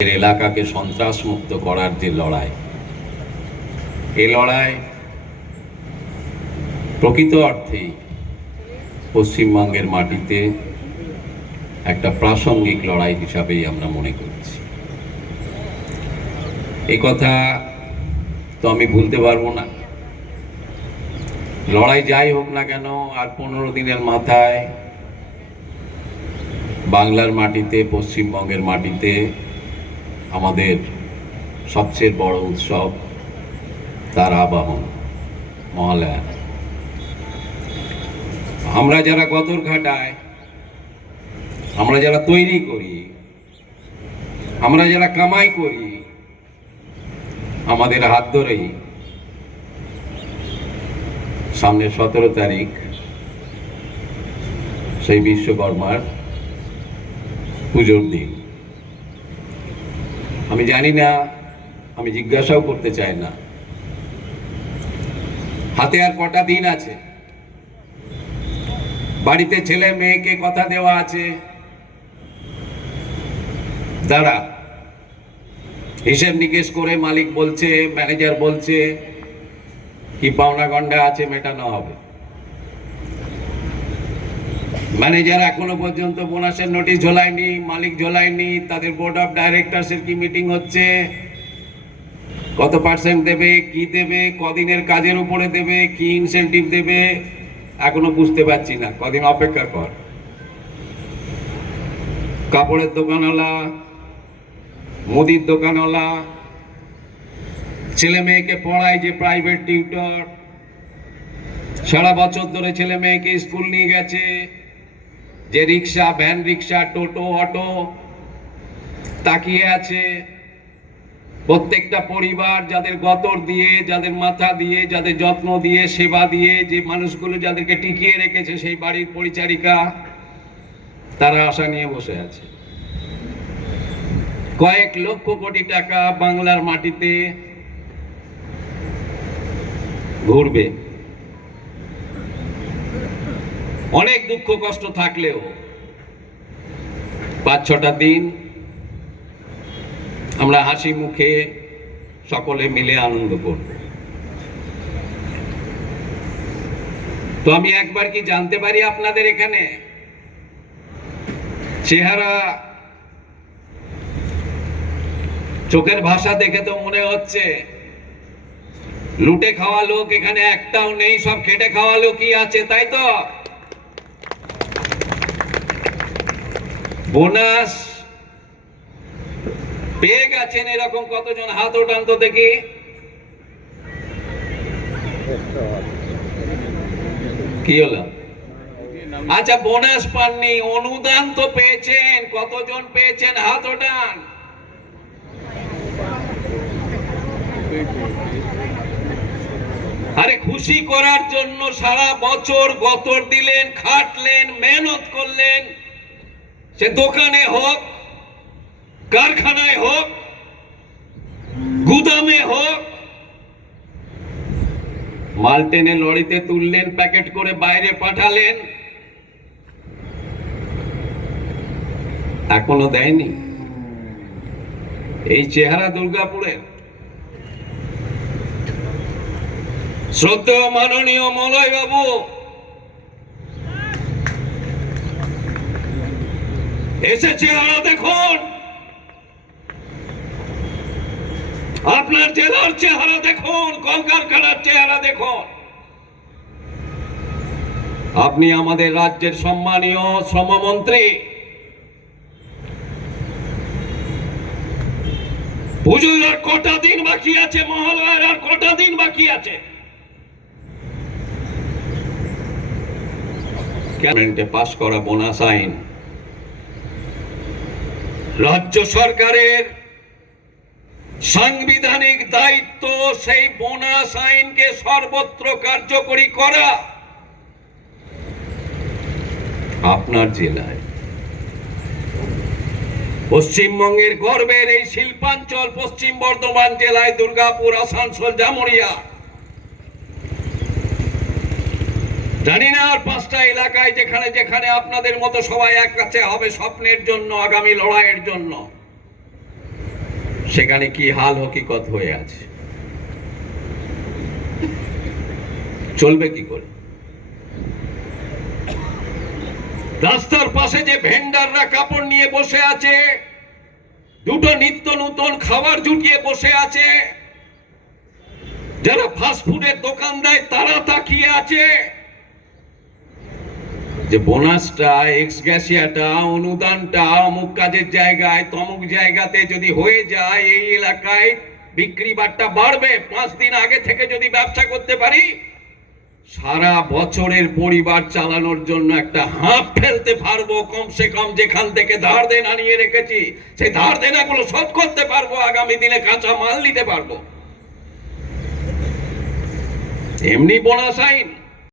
এলাকাকে সন্ত্রাস মুক্ত করার যে লড়াই, এই লড়াই প্রকৃত অর্থেই পশ্চিমবঙ্গের মাটিতে একটা প্রাসঙ্গিক লড়াই হিসাবেই আমরা মনে করছি। এই কথা তো আমি ভুলতে পারবো না। লড়াই যাই হোক না কেন, আর 15 দিনের মাথায় বাংলার মাটিতে, পশ্চিমবঙ্গের মাটিতে আমাদের সবচেয়ে বড় উৎসব তার আবাহন, মহালয়া। আমরা যারা গতর ঘাটায়, আমরা যারা তৈরি করি, আমরা যারা কামাই করি, আমাদের হাত ধরেই সামনের 17 তারিখ সেই বিশ্বকর্মার পুজোর দিন। আমি জানি না, আমি জিজ্ঞাসাও করতে চাই না, হাতে আর কটা দিন আছে? বাড়িতে ছেলে মেয়েকে কথা দেওয়া আছে, দাঁড়া হিসেব নিকেশ করে মালিক বলছে, ম্যানেজার বলছে কি পাওনা গন্ডা আছে, মেটানো হবে। ম্যানেজার এখনো পর্যন্ত বোনাসের নোটিশ ঝোলায়নি, মালিক ঝোলায়নি। তাদের বোর্ড অফ ডাইরেক্টরসের কি মিটিং হচ্ছে, কত পার্সেন্ট দেবে, কি দেবে, কদিনের কাজের উপরে দেবে, কি ইনসেন্টিভ দেবে, এখনো বুঝতে পারছি না। কদিন অপেক্ষা কর। কাপড়ের দোকানওয়ালা, মুদির দোকানওয়ালা, ছেলে মেয়েকে পড়ায় যে প্রাইভেট টিউটর, সারা বছর ধরে ছেলে মেয়েকে স্কুল নিয়ে গেছে, যে রিক্সা, ভ্যান রিক্সা, টোটো, অটো তাকিয়ে আছে। প্রত্যেকটা পরিবার যাদের গতর দিয়ে, যাদের মাথা দিয়ে, যাদের যত্ন দিয়ে, সেবা দিয়ে, যে মানুষগুলো যাদেরকে টিকিয়ে রেখেছে, সেই বাড়ির পরিচারিকা, তারা আশা নিয়ে বসে আছে। কয়েক লক্ষ কোটি টাকা বাংলার মাটিতে ঘুরবে। অনেক দুঃখ কষ্ট থাকলেও 5-6টা দিন আমরা হাসি মুখে সকলে মিলে আনন্দ করব। তো আমি একবার কি জানতে পারি আপনাদের এখানে চেহারা, চোখের ভাষা দেখে তো মনে হচ্ছে লুটে খাওয়া লোক এখানে একটাও নেই, সব খেটে খাওয়া লোকই আছে, তাই তো? বোনাস পেয়ে গেছেন এরকম কতজন হাত ওঠান তো দেখি। কি হলো? আচ্ছা, বোনাস পাননি, অনুদান তো পেয়েছেন। কতজন পেয়েছেন হাত ওঠান। আরে খুশি করার জন্য সারা বছর গতর দিলেন, খাটলেন, মেহনত করলেন। সে দোকানে হোক, কারখানায় হোক, গুদামে হোক, মাল টেনে লরিতে তুললেন, প্যাকেট করে বাইরে পাঠালেন, এখনো দেয়নি। এই চেহারা দুর্গাপুরের। শ্রদ্ধেয় মাননীয় মলয় বাবু, এসে চেহারা দেখুন, আপনার জেলার চেহারা দেখুন, কলকারখানার চেহারা দেখুন। আপনি আমাদের রাজ্যের সম্মানীয় শ্রমমন্ত্রী। পুজোর আর কটা দিন বাকি আছে, মহালয়ার আর কটা দিন বাকি আছে। ক্যাবিনেটে পাস করা বোনাস আইন, রাজ্য সরকারের সাংবিধানিক দায়িত্ব সেই বোনাস আইনকে সর্বত্র কার্যকরী করা। আপনার জেলায়, পশ্চিমবঙ্গের গর্বের এই শিল্পাঞ্চল পশ্চিম বর্ধমান জেলায়, দুর্গাপুর, আসানসোল, জামুরিয়া, জানি না আর 5টা এলাকায় যেখানে যেখানে আপনাদের মতো সবাই এক কাছে হবে স্বপ্নের জন্য, আগামী লড়াইয়ের জন্য। সেখানে কি হাল হকিকত হয়ে আছে, চলবে কি করে? রাস্তার পাশে যে ভেন্ডাররা কাপড় নিয়ে বসে আছে, দুটো নিত্য নতুন খাবার জুটিয়ে বসে আছে, যারা ফাস্টফুডের দোকান দেয় তারা তাকিয়ে আছে যে বোনাসটা, এক্স গ্যাসিয়াটা, অনুদানটা অমুক কাজের জায়গায় তমুক জায়গাতে যদি হয়ে যায়, এই এলাকায় বিক্রি বাট্টা বাড়বে, 5 দিন আগে থেকে যদি ব্যবসা করতে পারি, সারা বছরের পরিবার চালানোর জন্য একটা হাঁপ ফেলতে পারবো, কমসে কম যেখান থেকে ধার দেনা নিয়ে রেখেছি সেই ধার দেনাগুলো শোধ করতে পারবো, আগামী দিনে কাঁচা মাল নিতে পারবো। এমনি বোনাস আইন